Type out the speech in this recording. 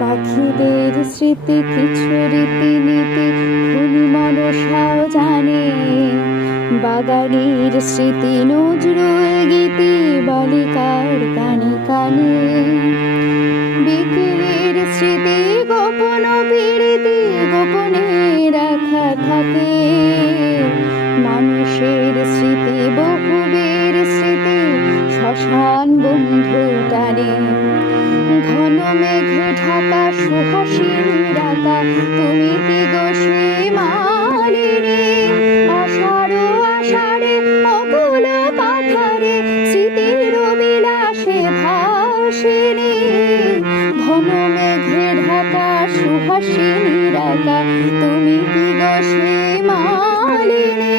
পাখিদের স্মৃতি কিছু রীতিনীতি খুনি মনসাও জানে, বাগানের স্মৃতি নজরুল গীতি বালিকার কানে কানে, বিকেলের স্মৃতি গোপন প্রীতি গোপনে রাখা থাকে, মানুষের স্মৃতি বহুবের স্মৃতি শ্মশান বন্ধু টানে। ঘন মেঘে ঢাকা সুহাসিনী রাতা, তুমি কি গো সে মালিনী, আষাঢ় আষাঢ়ে অকুল পাথারে স্মৃতির বিলাসে ভাসিনী। ঘন মেঘে ঢাকা সুহাসিনী রাতা, তুমি কি গো সে মালিনী।